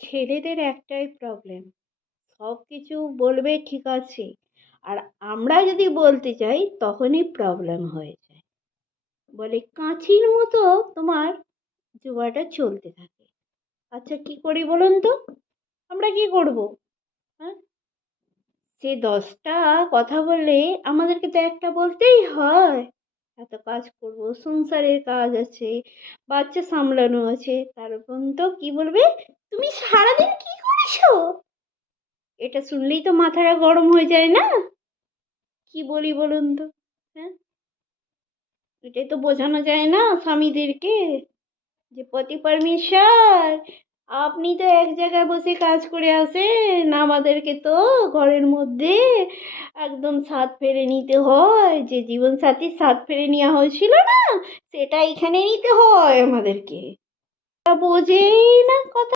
ছেলেদের একটাই প্রবলেম, সব কিছু বলবে ঠিক আছে, আর আমরা যদি বলতে চাই তখনই প্রবলেম হয়ে যায়। বলে কাঁচির মতো তোমার জুয়াটা চলতে থাকে। আচ্ছা কি করি বলুন তো? আমরা কি করব? হ্যাঁ, সে 10টা কথা বললে আমাদেরকে তো একটা বলতেই হয়। এত কাজ করব, সংসারের কাজ আছে, বাচ্চা সামলানো আছে, তার তো কি বলবে, তুমি সারাদিন কি করেছো? এটা শুনলেই তো মাথাটা গরম হয়ে যায় না? কি বলি বলুন তো? হ্যাঁ, এটাই তো বোঝানো যায় না স্বামীদেরকে যে পতি পারমেশ্বর, আপনি তো এক জায়গায় বসে কাজ করে আসেন, আমাদেরকে তো ঘরের মধ্যে একদম ছাদ ফেরে নিতে হয়, যে জীবন সাথীর ছাদ ফেরে নেওয়া হয়েছিল না, সেটা এখানে নিতে হয় আমাদেরকে। তা বোঝেই না কথা।